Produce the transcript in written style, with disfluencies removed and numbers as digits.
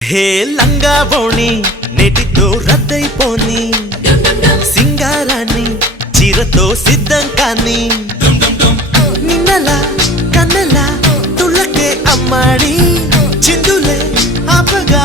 హే లంగా బోణి నేటితో రద్దయిపోని సింగారాన్ని చీరతో సిద్ధం కాని నిన్నలా కన్నెలా తుళ్ళకే అమ్మాడి చిందులే ఆపగా